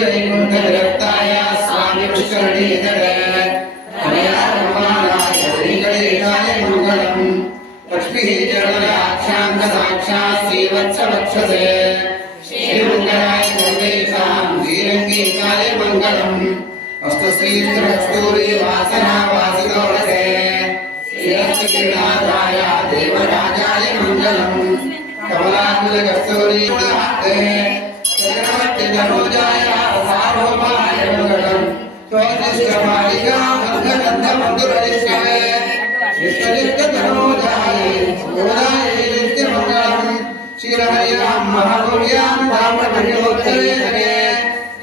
श्रीवैकुण्ठविरक्ताय स्वामि पुष्करणीधरे रमयारमाणाय श्रीगणेशाय मङ्गलम् लक्ष्मीः चरणयाख्याङ्गसाक्षात् श्रीवत्सवक्षसे శ్రీకృష్ణూరి వాసనా వాసిగౌరసే శ్రీరస్త్రీనాథాయ దేవరాజాయ మంగళం. కస్తూరి చక్రవర్తి మంగళం నిత్య మంగళం శ్రీరహర్యాం హరే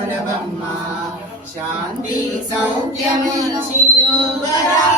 హారతి శాంతి సౌఖ్యమిచ్చి శివరా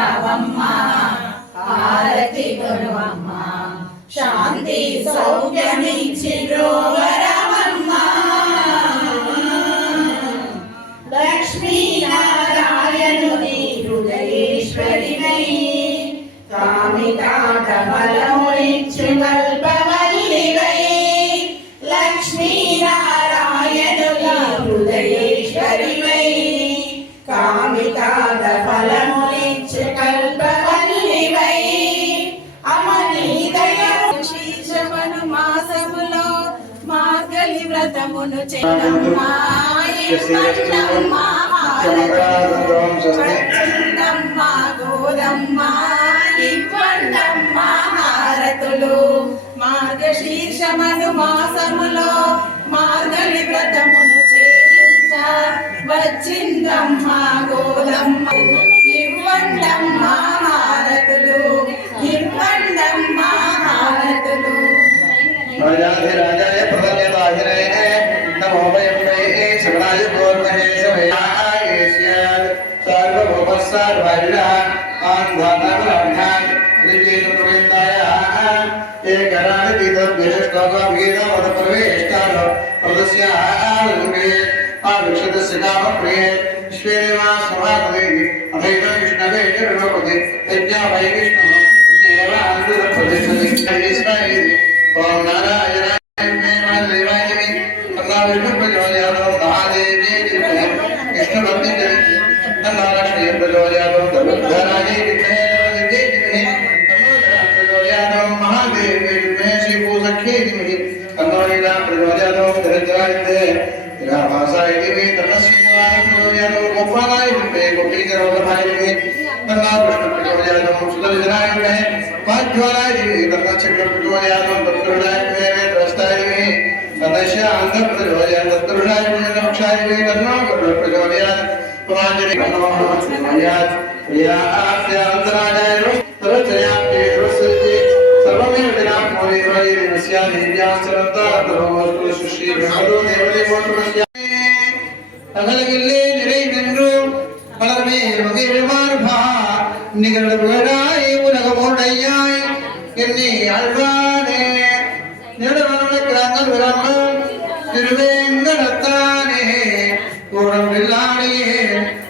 రావమ్మ హారతి కొనువమ్మ శాంతి సౌఖ్యమిచ్చి రోవరమమ్మ హారతులు మార్గశీర్షమను మాసములో మార్గలి వ్రతమును చేయించ వచ్చిందమ్మా గోదమ్మ ఏకరాణి ఆ ప్రవేష్టారో ప్రదస్యాలుమే ఆవిక్షతస్య కామప్రిये విశ్వేదేవాస్వమాతదేవి అథైత విష్ణవే జగణోపతి యజ్ఞా దేవ విష్ణు దేవ ఆంధ్రప్రదేశ ఓం నారాయణ విష్ణు ప్రచోదయాదో प्रणाम पांचवानाय दर्शनचक्रपुटवायां तत्रुणाय मे द्रष्टाय मे सदस्य आंध्रप्रजोदयां तत्रुणाय मे रक्षाय मे तन्माप्रजोदयां पुराञ्जलि नमः नमयात् प्रिया आस्य अन्तराणाय रुस्तरचया ते रुस्तरचे सर्वमे विनाम मोरे रोये विनस्या देव्यासरन्ता तरो वस्तु सुश्री भगवो देवले मोटमस्या तगलगिल्ले பிறந்து திருவேங்கடத்தானே. கூடம் இல்லானே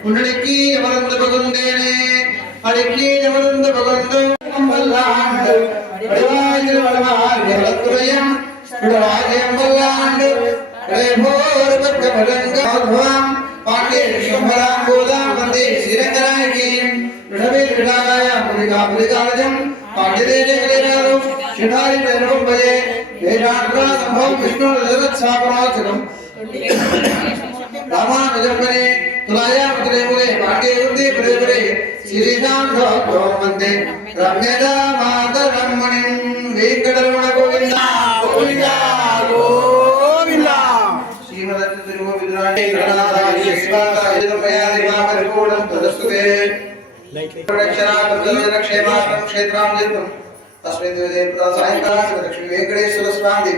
உன்னடிக்கு எவர்ந்து பகுந்தேனே. அடிக்கு எவர்ந்து பகுந்து வல்லாண்டு அடிவாயில் வளவார் வளத்துறையம் క్షిణాయి వైరూపయే వేదాగ్రా సంభవం విష్ణు నిరచ్చాపరాచనం రామానుజంబనే తులాయామతులేములే భాగ్యేయుర్దే ప్రేమరే శ్రీరాంధ్రో వందే రమ్యదా మాత రమ్మణి తస్మిన్ దివసే సాయంకాలం లక్ష్మీ వెంకటేశ్వర స్వామి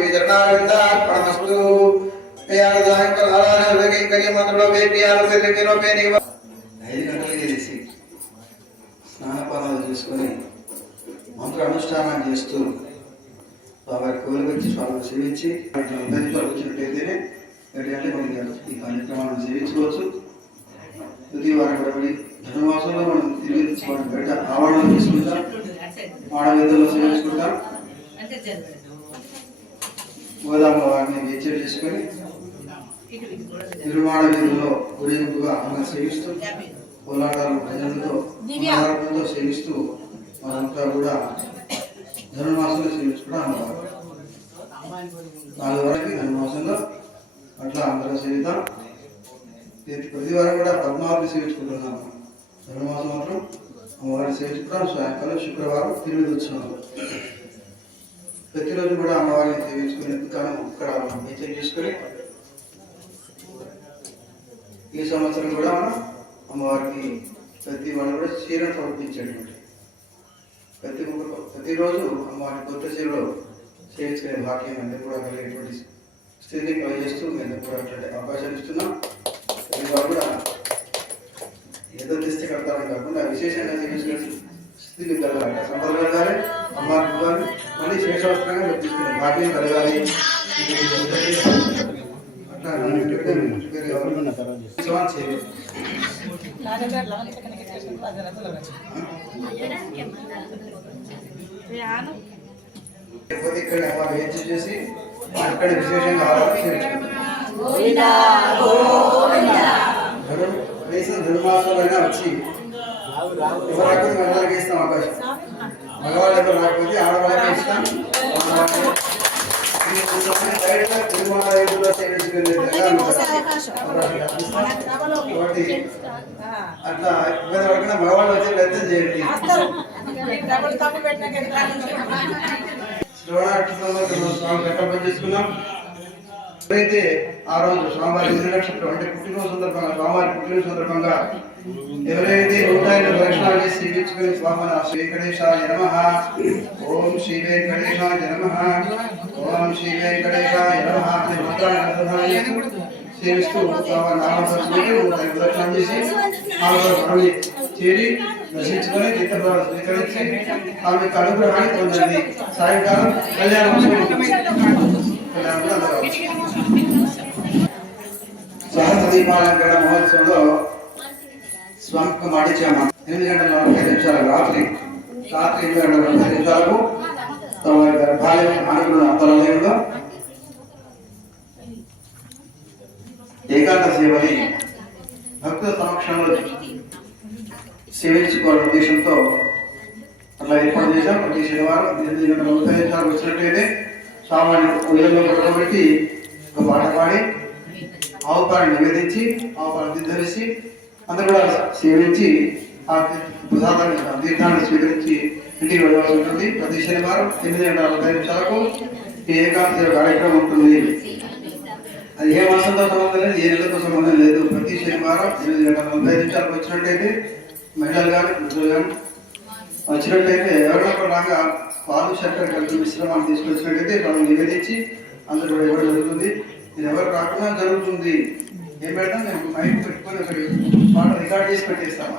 ఐదు గంటలకి చేసి స్నానపానాలు చేసుకొని మంత్ర అనుష్ఠానం చేస్తూ వారి కోలుకొచ్చి స్వామిని సేవించి ఉదయించాలి వచ్చినట్టయితేనే ఏడు మనం ఈ కార్యక్రమాలను సేవించుకోవచ్చు ప్రతి వారం ధనువాసంలో మనం తిరిగి మనం బయట ఆవరణ చేసుకుంటాం నిర్మాణ వీధుల్లో గుడిగుడుగా మనం సేవిస్తూ కోలాటాలు భజనలతో ఆహారంతో సేవిస్తూ మనంతా కూడా ధనుర్మాసంలో సేవించుకోవడం అన్నమాట నాలుగు వరకు ధనుర్మాసంలో అట్లా అందరూ సేవిద్దాం. ప్రతి వారం కూడా పద్మావతి సేవించుకుంటున్నాము ధనుర్మాసం మాత్రం అమ్మవారిని సేవించుకుంటాం. సాయంకాలం శుక్రవారం తిరుమల ఉత్సవం. ప్రతిరోజు కూడా అమ్మవారిని సేవించుకుని దుకాణం ఇక్కడ మెయింటైన్ చేసుకొని ఈ సంవత్సరం కూడా మనం అమ్మవారికి ప్రతి వాళ్ళు కూడా చీరను సమర్పించండి ప్రతి ఒక్కరు ప్రతిరోజు అమ్మవారి కొత్త చీరలో చేయించే భాగ్యం అందరూ కూడా కలిగేటువంటి స్థితిని చేస్తూ మేము కూడా అవకాశాలు ఇస్తున్నాం. కూడా ఏదో తెస్తే కడతారని కాకుండా విశేషంగా చేయించుకునే స్థితిని కలగాలి. సంపద కలగాలి అమ్మవారి ఇవ్వాలి మళ్ళీ శేషవస్త్రంగా తీసుకునే భాగ్యం కలగాలి. అట్లా లేకపోతే ఇక్కడ వాళ్ళు ఏం చేసి అక్కడ విశేషంగా ధనుమాసంలోనే వచ్చి మగవాళ్ళకి ఇస్తాం అవకాశం మగవాళ్ళు రాకపోతే ఆడవాళ్ళకి ఇస్తాం అట్లా ఇబ్బంది పడకుండా మగవాళ్ళు వచ్చి వ్యక్తం చేయండి శ్రవణాక్షరంలో స్వామి సంకల్పం చేసుకున్నాం. ఎవరైతే ఆ రోజు స్వామివారి ఎనిమిది నక్షత్రం అంటే పుట్టినరోజు సందర్భంగా స్వామివారి పుట్టినరోజు సందర్భంగా ఎవరైతే నూట ఎనిమిది ప్రదక్షిణాలు చేసి సేవించుకుని స్వామి శ్రీ వెంకటేశాయ నమ ఓం శ్రీ వెంకటేశాయ నమ ఓం శ్రీ వెంకటేశాయ నమ అనే మంత్రాన్ని అనుసంధానం చేస్తూ సేవిస్తూ స్వామి నామస్మృతి నూట ఎనిమిది చేసి ఆమె పనులు చేరి దర్శించుకొని తీర్థప్రసాదాలు స్వీకరించి ఆమె యొక్క అనుగ్రహాన్ని పొందండి. సాయంకాలం కళ్యాణం సహస్ర దీపాలంకరణ మహోత్సవంలో స్వామికి మడిచాము ఎనిమిది గంటల నలభై ఐదు రాత్రి. రాత్రి ఎనిమిది గంటల నలభై ఐదు నిమిషాలకు వారి గర్భాలయం ఆనుకున్న అంతరాలయంలో ఏకాంత సేవని భక్తుల సమక్షంలో సేవించుకోవాలనే ఉద్దేశంతో అట్లా ఏర్పాటు చేశాం. ప్రతి శనివారం ఎనిమిది గంటల నలభై ఐదు నిమిషాలకు వచ్చినట్లయితే సామాన్య ఉదయంలో పడుకోబెట్టి ఒక పాట పాడి ఆవు పాలను నివేదించి ఆవు పాలను తీర్థరిసి అందరూ కూడా సేవించి ఆ ప్రసాదాన్ని తీర్థాన్ని స్వీకరించి ఇంటికి వెళ్ళవలసి ఉంటుంది. ప్రతి శనివారం ఎనిమిది గంటల నలభై నిమిషాలకు ఈ ఏకాంత కార్యక్రమం ఉంటుంది. అది ఏ మాసంతో సంబంధం లేదు ఏ నెలతో సంబంధం లేదు. ప్రతి శనివారం ఎనిమిది గంటల నలభై నిమిషాలకు వచ్చినట్టయితే మహిళలు కానీ పురుషులు కానీ వచ్చినట్టయితే ఎవరినప్పుడు రాగా పాలు చక్కెర కలిపి మిశ్రమాన్ని తీసుకొచ్చినట్టయితే మనం నివేదించి అందులో ఎవరు ఇవ్వడం జరుగుతుంది. ఇది ఎవరు రాకుండా జరుగుతుంది. ఏం పెడతాం నేను మైక్ పెట్టుకొని ఒకటి పాట రికార్డ్ చేసి పెట్టేస్తాను.